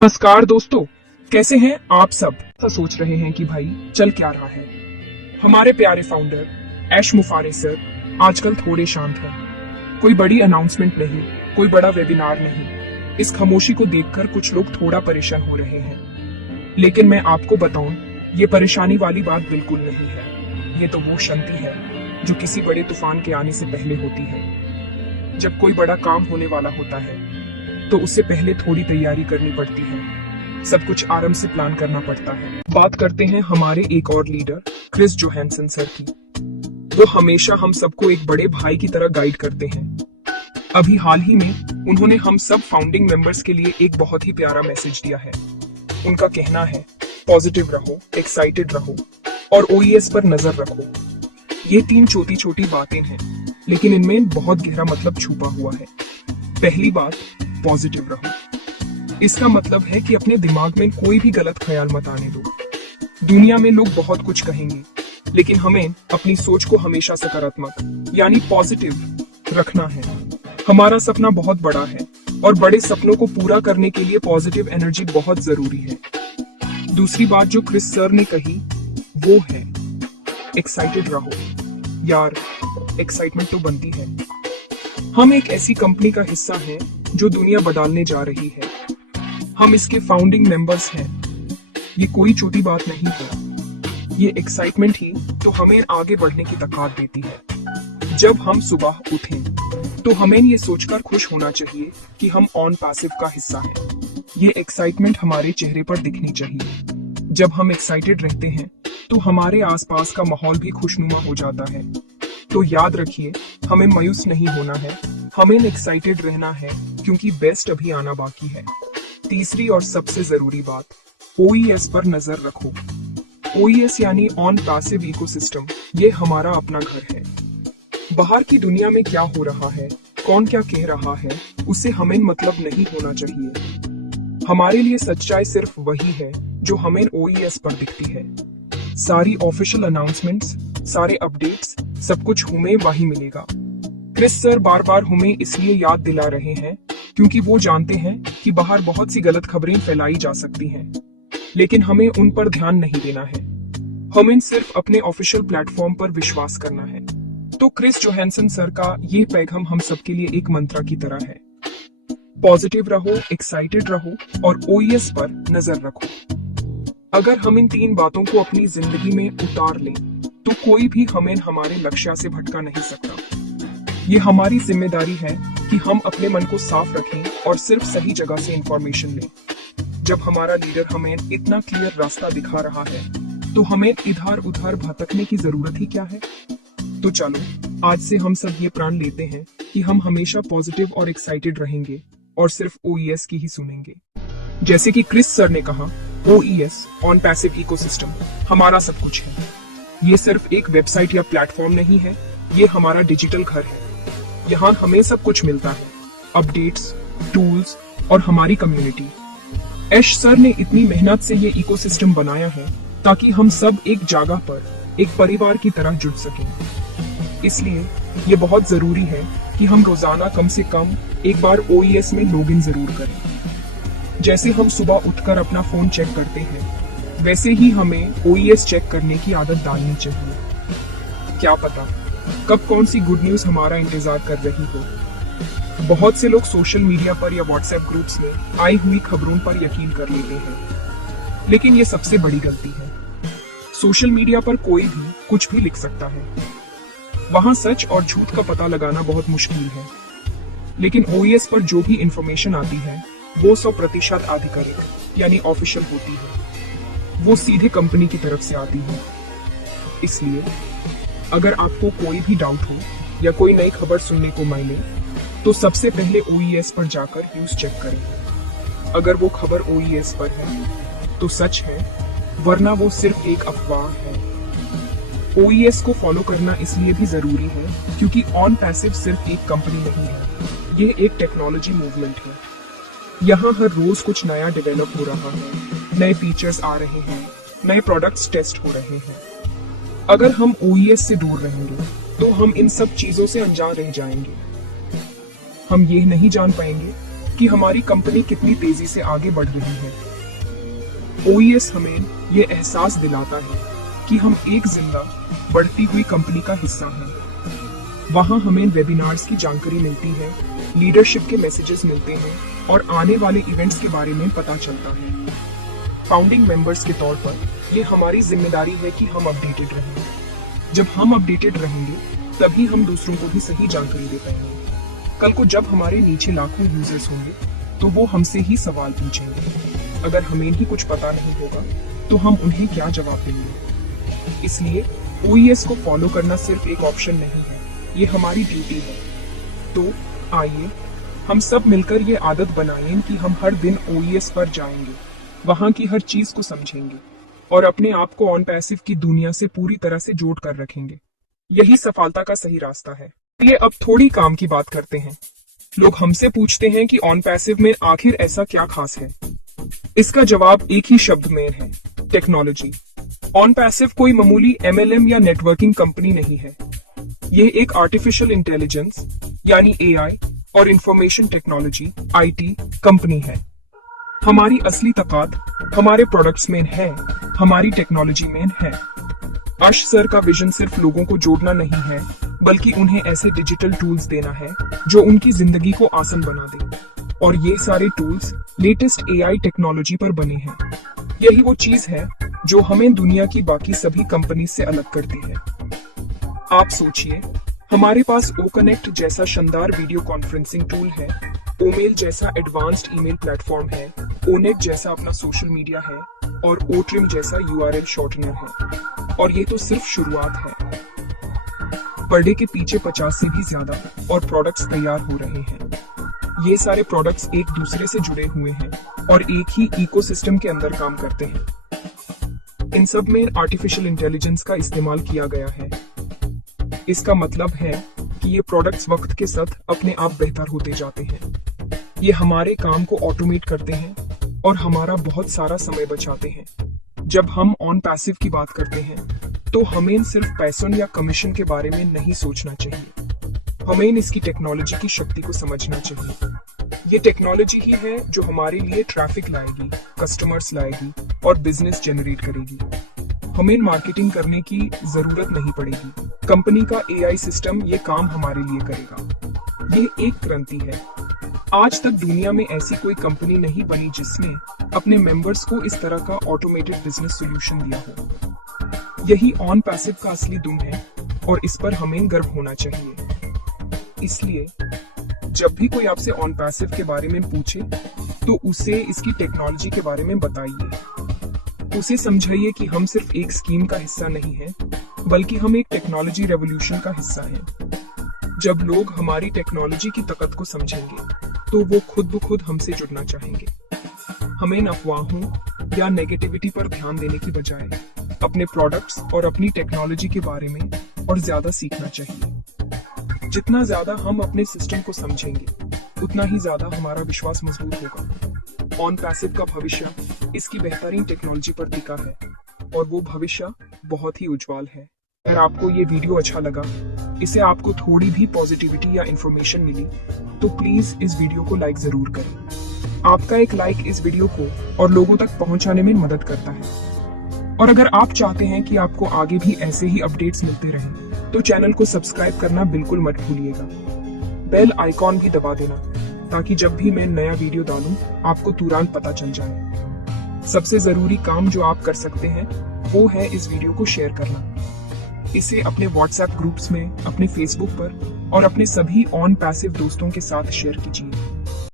नमस्कार दोस्तों, कैसे हैं आप सब। सोच रहे हैं कि भाई चल क्या रहा है। हमारे प्यारे फाउंडर ऐश मुफारे सर आजकल थोड़े शांत हैं। कोई बड़ी अनाउंसमेंट नहीं, कोई बड़ा वेबिनार नहीं। इस खामोशी को देखकर कुछ लोग थोड़ा परेशान हो रहे हैं, लेकिन मैं आपको बताऊं, ये परेशानी वाली बात बिल्कुल नहीं है। ये तो वो शांति है जो किसी बड़े तूफान के आने से पहले होती है। जब कोई बड़ा काम होने वाला होता है तो उससे पहले थोड़ी तैयारी करनी पड़ती है, सब कुछ आराम से प्लान करना पड़ता है। बात करते हैं हमारे एक और लीडर क्रिस जोहानसन सर की। वो हमेशा हम सबको एक बड़े भाई की तरह गाइड करते हैं। अभी हाल ही में उन्होंने हम सब फाउंडिंग मेंबर्स के लिए एक बहुत ही प्यारा मैसेज दिया है। उनका कहना है, पॉजिटिव रहो, एक्साइटेड रहो और ओईएस पर नजर रखो। ये 3 छोटी छोटी बातें हैं, लेकिन इनमें बहुत गहरा मतलब छुपा हुआ है। पहली बात, पॉजिटिव रहो। इसका मतलब है कि अपने दिमाग में कोई भी गलत ख्याल मत आने दो। दुनिया में लोग बहुत कुछ कहेंगे, लेकिन हमें अपनी सोच को हमेशा सकारात्मक यानी पॉजिटिव रखना है। हमारा सपना बहुत बड़ा है और बड़े सपनों को पूरा करने के लिए पॉजिटिव एनर्जी बहुत जरूरी है। दूसरी बात जो क्रिस सर ने कही वो है, एक्साइटेड रहो। यार, एक्साइटमेंट तो बनती है। हम एक ऐसी कंपनी का हिस्सा हैं जो दुनिया बदलने जा रही है। हम इसके फाउंडिंग मेंबर्स हैं। ये कोई छोटी बात नहीं है। ये एक्साइटमेंट ही तो हमें आगे बढ़ने की ताकत देती है। जब हम सुबह उठें तो हमें ये सोचकर खुश होना चाहिए कि हम ऑन पैसिव का हिस्सा हैं। ये एक्साइटमेंट हमारे चेहरे पर दिखनी चाहिए। जब हम एक्साइटेड रहते हैं तो हमारे आसपास का माहौल भी खुशनुमा हो जाता है। तो याद रखिए, हमें मायूस नहीं होना है, हमें एक्साइटेड रहना है, क्योंकि बेस्ट अभी आना बाकी है। तीसरी और सबसे जरूरी बात, ओईएस पर नजर रखो। ओईएस यानी ऑन पैसिव इकोसिस्टम, ये हमारा अपना घर है। बाहर की दुनिया में क्या हो रहा है, कौन क्या कह रहा है, उससे हमें मतलब नहीं होना चाहिए। हमारे लिए सच्चाई सिर्फ वही है जो हमें ओईएस पर दिखती है। सारी ऑफिशियल अनाउंसमेंट्स, सारे अपडेट्स, सब कुछ हमें वही मिलेगा। क्रिस सर बार बार हमें इसलिए याद दिला रहे हैं क्योंकि वो जानते हैं कि बाहर बहुत सी गलत खबरें फैलाई जा सकती हैं, लेकिन हमें उन पर ध्यान नहीं देना है। हमें सिर्फ अपने ऑफिशियल प्लेटफॉर्म पर विश्वास करना है। तो क्रिस जोहानसन सर का ये पैगाम हम सबके लिए एक मंत्र की तरह है। पॉजिटिव रहो, एक्साइटेड रहो और ओईएस पर नजर रखो। अगर हम इन 3 बातों को अपनी जिंदगी में उतार लें तो कोई भी हमें हमारे लक्ष्य से भटका नहीं सकता। ये हमारी जिम्मेदारी है कि हम अपने मन को साफ रखें और सिर्फ सही जगह से इंफॉर्मेशन लें। जब हमारा लीडर हमें इतना क्लियर रास्ता दिखा रहा है तो हमें इधर उधर भटकने की जरूरत ही क्या है। तो चलो, आज से हम सब ये प्रण लेते हैं कि हम हमेशा पॉजिटिव और एक्साइटेड रहेंगे और सिर्फ ओईएस की ही सुनेंगे। जैसे कि क्रिस सर ने कहा, ओईएस ऑन पैसिव इकोसिस्टम हमारा सब कुछ है। ये सिर्फ एक वेबसाइट या प्लेटफॉर्म नहीं है, ये हमारा डिजिटल घर है। यहाँ हमें सब कुछ मिलता है, अपडेट्स, टूल्स और हमारी कम्युनिटी। ऐश सर ने इतनी मेहनत से ये इकोसिस्टम बनाया है ताकि हम सब एक जगह पर एक परिवार की तरह जुड़ सकें। इसलिए ये बहुत जरूरी है कि हम रोजाना कम से कम एक बार ओईएस में लॉगिन जरूर करें। जैसे हम सुबह उठकर अपना फोन चेक करते हैं, वैसे ही हमें ओईएस चेक करने की आदत डालनी चाहिए। क्या पता कब कौन सी गुड न्यूज हमारा इंतजार कर रही हो। बहुत से लोग सोशल मीडिया पर या व्हाट्सएप ग्रुप्स में आई हुई खबरों पर यकीन कर लेते हैं, लेकिन ये सबसे बड़ी गलती है। सोशल मीडिया पर कोई भी कुछ भी लिख सकता है। वहां सच और झूठ का पता लगाना बहुत मुश्किल है, लेकिन ओईएस पर जो भी इंफॉर्मेशन आती है वो 100% आधिकारिक यानी ऑफिशियल होती है। वो सीधे कंपनी की तरफ से आती है। इसलिए अगर आपको कोई भी डाउट हो या कोई नई खबर सुनने को मिले तो सबसे पहले ओईएस पर जाकर न्यूज चेक करें। अगर वो खबर ओईएस पर है तो सच है, वरना वो सिर्फ एक अफवाह है। ओईएस को फॉलो करना इसलिए भी जरूरी है क्योंकि ऑन पैसिव सिर्फ एक कंपनी नहीं है, ये एक टेक्नोलॉजी मूवमेंट है। यहाँ हर रोज कुछ नया डेवलप हो रहा है, नए फीचर्स आ रहे हैं, नए प्रोडक्ट्स टेस्ट हो रहे हैं। अगर हम ओईएस से दूर रहेंगे तो हम इन सब चीजों से अनजान रह जाएंगे। हम ये नहीं जान पाएंगे कि हमारी कंपनी कितनी तेजी से आगे बढ़ रही है। ओईएस हमें ये एहसास दिलाता है कि हम एक जिंदा बढ़ती हुई कंपनी का हिस्सा हैं। वहां हमें वेबिनार्स की जानकारी मिलती है, लीडरशिप के मैसेजेस मिलते हैं और आने वाले इवेंट्स के बारे में पता चलता है। फाउंडिंग मेंबर्स के तौर पर ये हमारी जिम्मेदारी है कि हम अपडेटेड रहें। जब हम अपडेटेड रहेंगे तभी हम दूसरों को भी सही जानकारी दे पाएंगे। कल को जब हमारे नीचे लाखों यूजर्स होंगे तो वो हमसे ही सवाल पूछेंगे। अगर हमें ही कुछ पता नहीं होगा तो हम उन्हें क्या जवाब देंगे। इसलिए ओईएस को फॉलो करना सिर्फ एक ऑप्शन नहीं है, ये हमारी ड्यूटी है। तो आइए हम सब मिलकर ये आदत बनाएं कि हम हर दिन ओईएस पर जाएंगे, वहां की हर चीज को समझेंगे और अपने आप को ऑन पैसिव की दुनिया से पूरी तरह से जोड़ कर रखेंगे। यही सफलता का सही रास्ता है। ये अब थोड़ी काम की बात करते हैं। लोग हमसे पूछते हैं कि ऑन पैसिव में आखिर ऐसा क्या खास है। इसका जवाब एक ही शब्द में है, टेक्नोलॉजी। ऑन पैसिव कोई मामूली एमएलएम या नेटवर्किंग कंपनी नहीं है। ये एक आर्टिफिशियल इंटेलिजेंस यानी एआई और इंफॉर्मेशन टेक्नोलॉजी आईटी कंपनी है। हमारी असली ताकत हमारे प्रोडक्ट्स में है, हमारी टेक्नोलॉजी में है। अर्श सर का विजन सिर्फ लोगों को जोड़ना नहीं है, बल्कि उन्हें ऐसे डिजिटल टूल्स देना है जो उनकी जिंदगी को आसान बना दे। और ये सारे टूल्स लेटेस्ट एआई टेक्नोलॉजी पर बने हैं। यही वो चीज है जो हमें दुनिया की बाकी सभी कंपनी से अलग करती है। आप सोचिए, हमारे पास ओ कनेक्ट जैसा शानदार वीडियो कॉन्फ्रेंसिंग टूल है, ओमेल जैसा एडवांस्ड ईमेल प्लेटफॉर्म है, ओनेट जैसा अपना सोशल मीडिया है और ओट्रिम जैसा यूआरएल शॉर्टनर है। और ये तो सिर्फ शुरुआत है। पर्दे के पीछे 50 से भी ज्यादा और प्रोडक्ट्स तैयार हो रहे हैं। ये सारे प्रोडक्ट्स एक दूसरे से जुड़े हुए हैं और एक ही इकोसिस्टम के अंदर काम करते हैं। इन सब में आर्टिफिशियल इंटेलिजेंस का इस्तेमाल किया गया है। इसका मतलब है कि ये प्रोडक्ट्स वक्त के साथ अपने आप बेहतर होते जाते हैं। ये हमारे काम को ऑटोमेट करते हैं और हमारा बहुत सारा समय बचाते हैं। जब हम ऑन पैसिव की बात करते हैं तो हमें सिर्फ पैसों या कमीशन के बारे में नहीं सोचना चाहिए। हमें इसकी टेक्नोलॉजी की शक्ति को समझना चाहिए। ये टेक्नोलॉजी ही है जो हमारे लिए ट्रैफिक लाएगी, कस्टमर्स लाएगी और बिजनेस जनरेट करेगी। हमें मार्केटिंग करने की जरूरत नहीं पड़ेगी। कंपनी का एआई सिस्टम ये काम हमारे लिए करेगा। ये एक क्रांति है। आज तक दुनिया में ऐसी कोई कंपनी नहीं बनी जिसने अपने मेंबर्स को इस तरह का ऑटोमेटेड बिजनेस सॉल्यूशन दिया हो। यही ऑन पैसिव का असली दुम है और इस पर हमें गर्व होना चाहिए। इसलिए जब भी कोई आपसे ऑन पैसिव के बारे में पूछे तो उसे इसकी टेक्नोलॉजी के बारे में बताइए। उसे समझाइए कि हम सिर्फ एक स्कीम का हिस्सा नहीं है, बल्कि हम एक टेक्नोलॉजी रेवोल्यूशन का हिस्सा हैं। जब लोग हमारी टेक्नोलॉजी की ताकत को समझेंगे तो वो खुद ब खुद हमसे जुड़ना चाहेंगे। हमें अफवाहों या नेगेटिविटी पर ध्यान देने की बजाय अपने प्रोडक्ट्स और अपनी टेक्नोलॉजी के बारे में और ज्यादा सीखना चाहिए। जितना ज्यादा हम अपने सिस्टम को समझेंगे उतना ही ज्यादा हमारा विश्वास मजबूत होगा। ऑन पैसिव का भविष्य इसकी बेहतरीन टेक्नोलॉजी पर टिका है और वो भविष्य बहुत ही उज्जवल है। अगर आपको ये वीडियो अच्छा लगा, इससे आपको थोड़ी भी पॉजिटिविटी या इंफॉर्मेशन मिली तो प्लीज इस वीडियो को लाइक जरूर करें। आपका एक लाइक इस वीडियो को और लोगों तक पहुंचाने में मदद करता है। और अगर आप चाहते हैं कि आपको आगे भी ऐसे ही अपडेट्स मिलते रहें तो चैनल को सब्सक्राइब करना बिल्कुल मत भूलिएगा। बेल आइकॉन भी दबा देना ताकि जब भी मैं नया वीडियो डालूं आपको तुरंत पता चल जाए। सबसे जरूरी काम जो आप कर सकते हैं वो है इस वीडियो को शेयर करना। इसे अपने व्हाट्सएप ग्रुप्स में, अपने फेसबुक पर और अपने सभी ऑन पैसिव दोस्तों के साथ शेयर कीजिए।